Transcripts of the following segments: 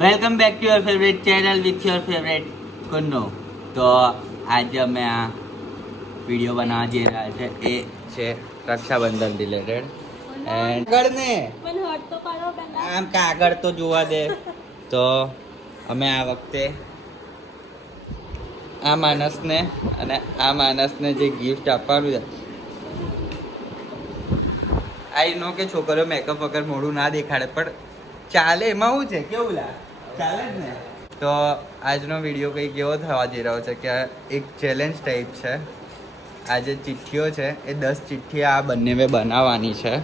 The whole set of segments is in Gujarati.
Welcome back to your favourite channel with your favourite Kunno. તો આજે અમે આ વિડીયો બનાવવા જઈ રહ્યા છે એ છે રક્ષાબંધન રિલેટેડ. એન્ડ આગળને આમ કાગળ તો જોવા દે. તો અમે આ વખતે આ માણસને અને આ માણસને જે ગિફ્ટ આપવાનું છે, આઈ નો કે છોકરીઓ મેકઅપ વગર મોઢું ના દેખાડે, પણ ચાલે એમાં શું છે, કેવું લાગે, ચાલે જ ને. તો આજનો વિડીયો કંઈક એવો થવા જઈ રહ્યો છે કે એક ચેલેન્જ ટાઈપ છે. આ જે ચિઠ્ઠીઓ છે એ 10 ચિઠ્ઠી આ બંને બનાવવાની છે.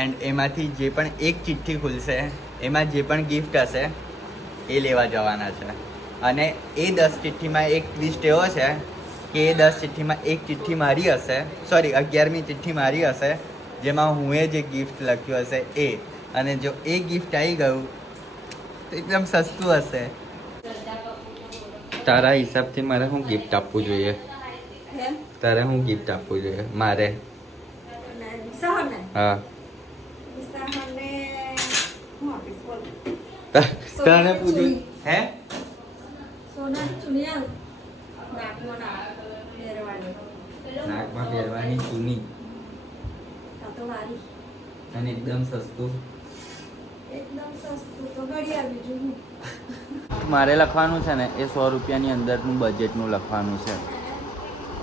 એન્ડ એમાંથી જે પણ એક ચિઠ્ઠી ખુલશે એમાં જે પણ ગિફ્ટ હશે એ લેવા જવાના છે. અને એ 10 ચિઠ્ઠીમાં એક ટ્વિસ્ટ એવો છે કે એ 10 ચિઠ્ઠીમાં એક ચિઠ્ઠી મારી હશે, સોરી 11મી ચિઠ્ઠી મારી હશે, જેમાં હું એ જે ગિફ્ટ લખ્યું હશે એ. અને જો એ ગિફ્ટ આવી ગયું તો એકદમ સસ્તું હશે. તારા હિસાબથી મારે શું ગિફ્ટ આપવું જોઈએ? તારે શું ગિફ્ટ આપવું જોઈએ મારે? હા, તને પૂછ્યું હે? નાકમાં પહેરવાની ચૂની અને એકદમ સસ્તું. મારે લખવાનું છે ને એ 100 રૂપિયાની અંદરનું બજેટનું લખવાનું છે,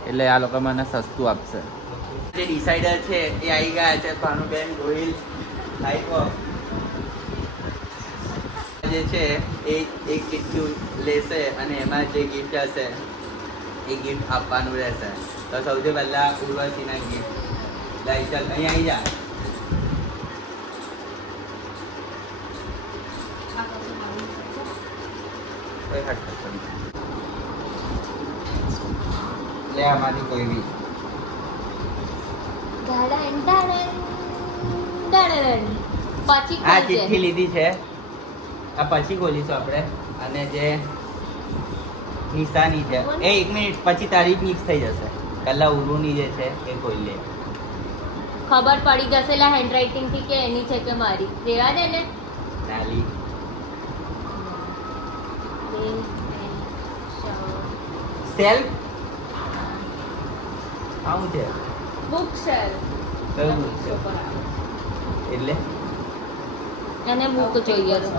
એટલે આ લોકો મને સસ્તું આપશે. જે ડિસાઈડર છે એ આવી ગયા છે. ભાનુબેન ગોહિલ જે છે એ એક ચિઠ્ઠી લેશે અને એમાં જે ગિફ્ટ હશે એ ગિફ્ટ આપવાનું રહેશે. તો સૌથી પહેલા ઉર્વશીના ગિફ્ટ લાઈ. ચાલ અહીં આવી જા. લે આમાંથી કોઈ બી. આ ચિઠ્ઠી લીધી છે, આ પછી ખોલીશું આપણે. અને જે નિશાની છે એ 1 મિનિટ પછી તારી મિક્સ થઈ જશે. પહેલા ઉરુની જે છે એ ખોલી લે. ખબર પડી જશે લા હેન્ડરાઇટિંગ થી કે એની છે કે મારી. રેવા દે ને. નાલી સેલ્ફ આવું છે. બુક શેલ્ફ કયું book છે? એટલે અને બુક જોઈએ તો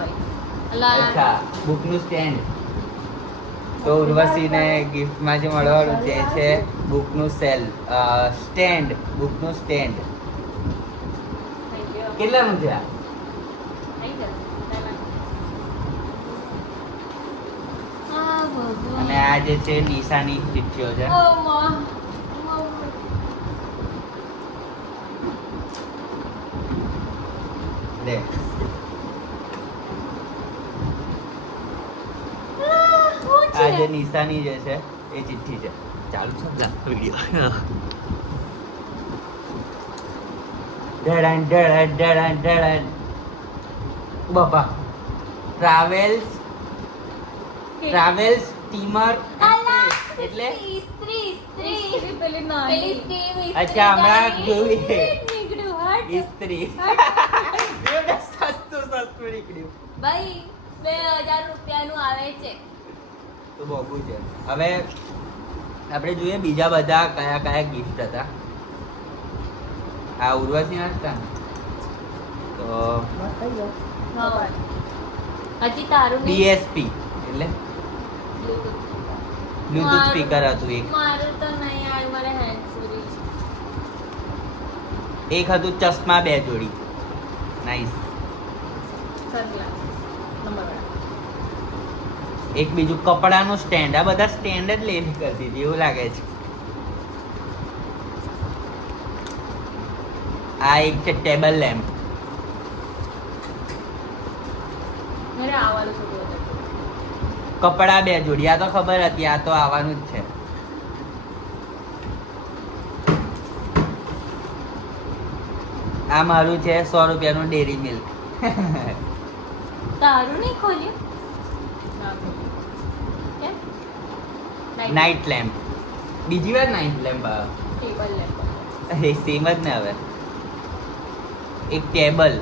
અચ્છા, બુકનું સ્ટેન્ડ. તો ઉર્વશીને ગિફ્ટમાં જે મળવાનું છે એ છે બુકનું સ્ટેન્ડ. બુકનું સ્ટેન્ડ કેટલાનું છે? અને આ જે છે નિશાની ચિઠ્ઠીઓ છે. લે આ જે નિશાની જે છે એ ચિઠ્ઠી છે. ચાલુ છે વિડીયો. ડેડન ડેડન ડેડન ડેડન બાપા. ટ્રાવેલ્સ સ્ટીમર એટલે અચ્છા, હમણાં જોયું છે ઇસ્ત્રી. સસ્તું નીકળ્યું ભાઈ. 2000 રૂપિયાનું આવે છે તો બહુ છે. હવે આપણે જોઈએ બીજા બધા કયા કયા ગિફ્ટ હતા. આ ઉર્વશી ના હતા ને, તો હજી તારું ડીએસપી એટલે બ્લૂટૂથ સ્પીકર હતું એક. મારું તો નહીં આવે, મારે હેન્ડ ફ્રી. એક હતું ચશ્મા 2 જોડી. નાઈસ. એક બીજું કપડાનું સ્ટેન્ડ. આ બધા સ્ટેન્ડ જ લેવી કરતી હતી એવું લાગે છે. આ એક છે ટેબલ લેમ્પ. કપડા 2 જોડી. આ તો ખબર હતી, આ તો આવવાનું જ છે. આ મારું છે 100 રૂપિયાનું ડેરી મિલ્ક. તારું નહીં ખોલ્યું? Night lamp. બીજી વાર નાઇટ લેમ્પ આવે. Table lamp. એ સેમ જ ને. હવે એક ટેબલ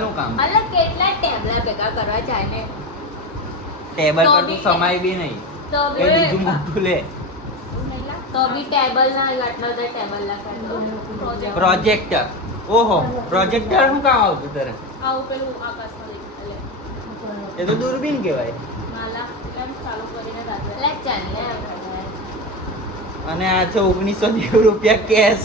નું કામ અલગ કેટલા ટેબલા ભેગા કરવા જાય ને ટેબલ તો પર બી તું સમાય બી નહીં તો એ બીજું મોટું લે તો બી ટેબલ ના આટલો તો ટેબલ લખાય પ્રોજેક્ટર ઓહો પ્રોજેક્ટર શું કામ આવતું તારે આવું પેલું આકાશમાં દેખાય એ તો દૂરબીન કહેવાય માલા એમ ચાલુ કરીને રાખે લે ચાલ લે અને આ છે 1990 રૂપિયા કેશ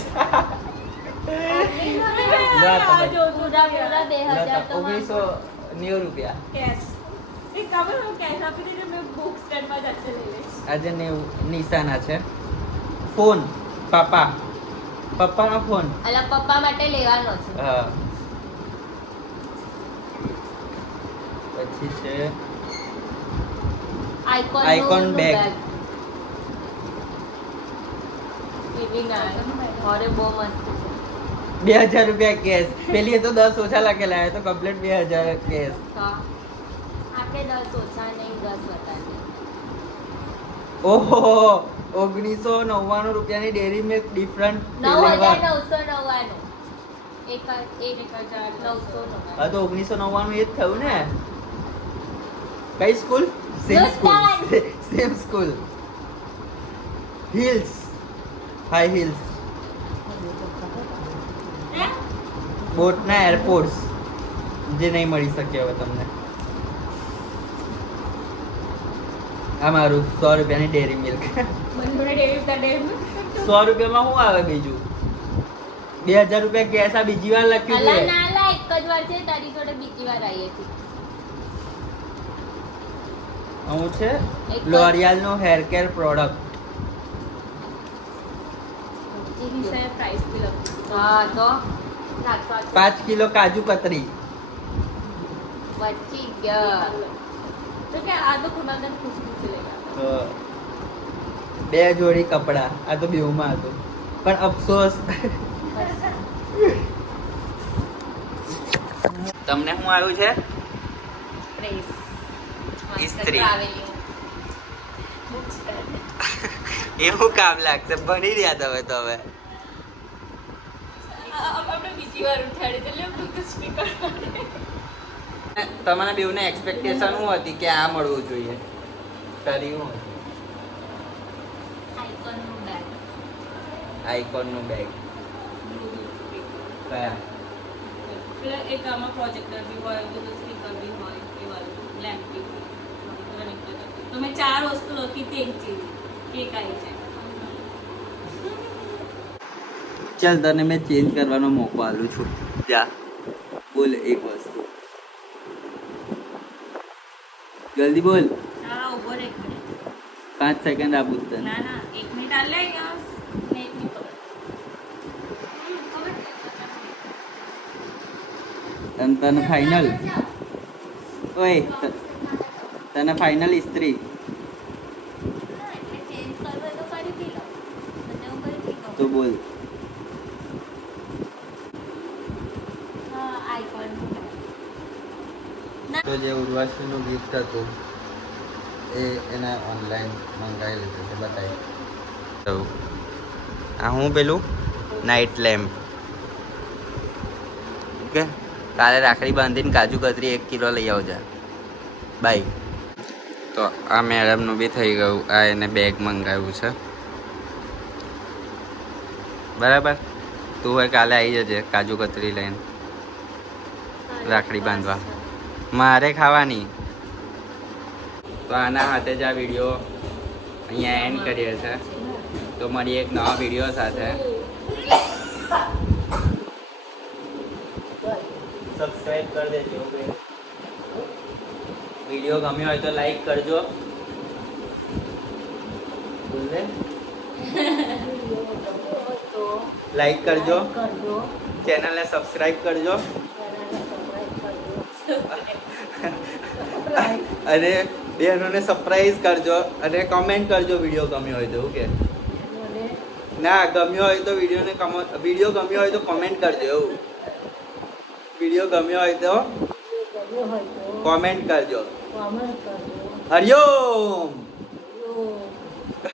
જો પૂરા 2000 તો 1990 રૂપિયા કેશ એક કામ હું કેશ આપી દેજો મેં બુક સ્ટેન્ડમાં જશે લઈ લઈશ આજે નિશાના છે ફોન પપ્પાનો ફોન અલા પપ્પા માટે લેવાનો છે હા પછી છે આઇકોન bag. એવી ના અરે બહુ મસ્ત છે 2000 રૂપિયા કેશ પેલી એ તો 10 ઓછા લખેલા એ તો કમ્પ્લીટ 2000 કેશ તો આપણે 10 ઓછા નહીં 10 વધારે ઓહો 1999 રૂપિયાની ડેરી મિલ્ક ડિફરન્ટ 9999 એક 1999 હા તો 1999 એ જ થયું ને કઈ school Hindustan. Same school hills high hills બોટના એરપોર્ટ્સ જે નહીં મળી શકે હવે તમને આ મારું 100 રૂપિયાની ડેરી મિલ્ક 100 રૂપિયામાં શું આવે બીજું 2000 રૂપિયા કેશ આ બીજી વાર લખ્યું અલા છે ના લા એક જ વાર છે તારી જોડે બીજી વાર આવીએ છીએ હું છે એક લોરિયલ નો હેર કેર પ્રોડક્ટ હા તો રાખો 5 કિલો કાજુ કતરી બચી ગયા तो क्या आधो खुनादन कुछ चलेगा બે જોડી કપડા આ તો બેવમાં હતું પણ અફસોસ તમને શું આવ્યું છે પ્રેસ ઇસ્ત્રી. ટ્રાવેલિંગ એવું કામ લાગશે ભણી રહ્યા તમે તો હવે अब अपने बीजी बार उठाड़े चले अब कुछ भी कर તમારા બેવને એક્સપેક્ટેશન શું હતી કે આ મળવું જોઈએ તારી શું હતી આઇકોનનું બેગ આઇકોનનું બેગ કયા પેલા એક આમાં પ્રોજેક્ટર બી હોય બધું સ્પીકર બી હોય એ વાળું લેમ્પ બી હોય તો મેં 4 વસ્તુ લખી હતી એક ચીજ એક આવી જાય ચાલ તને મેં ચેન્જ કરવાનો મોકો આલું છું જા બોલ એક વસ્તુ જલ્દી બોલ હા ઉભો રે 5 સેકન્ડ આપું તને ના ના 1 મિનિટ આ લે ને 1 મિનિટ તને ફાઇનલ ઓય તને ફાઇનલ ઇસ્ત્રી ચેન્જ કરવું તો કરી પી લો મને હું કરી પી તો બોલ હા આઇકોનનું બેગ તો જે ઉર્વાશીનું ગિફ્ટ હતું એ એને ઓનલાઈન મંગાવી લીધું છે બતાવી તો આ હું પેલું નાઇટ લેમ્પ ઓકે કાલે રાખડી બાંધીને કાજુ કતરી 1 કિલો લઈ આવજો બાય તો આ મેડમનું બી થઈ ગયું આ એને બેગ મંગાવ્યું છે બરાબર તું હવે કાલે આવી જજે કાજુ કતરી લઈને રાખડી બાંધવા મારે ખાવાની તો આના હાથે જ આ વિડીયો અહીંયા એન્ડ કરીએ છીએ તો મારી એક નવા વિડીયો સાથે સબસ્ક્રાઇબ કરી દેજો વિડીયો ગમ્યો હોય તો લાઈક કરજો બોલ દે લાઈક કરજો ચેનલને સબસ્ક્રાઇબ કરજો અને બહેનોને સરપ્રાઈઝ કરજો અને કમેન્ટ કરજો વિડીયો ગમ્યો હોય તો ઓકે ના ગમ્યો હોય તો વિડીયો ગમ્યો હોય તો કમેન્ટ કરજો એવું વિડીયો ગમ્યો હોય તો કોમેન્ટ કરજો હરિઓમ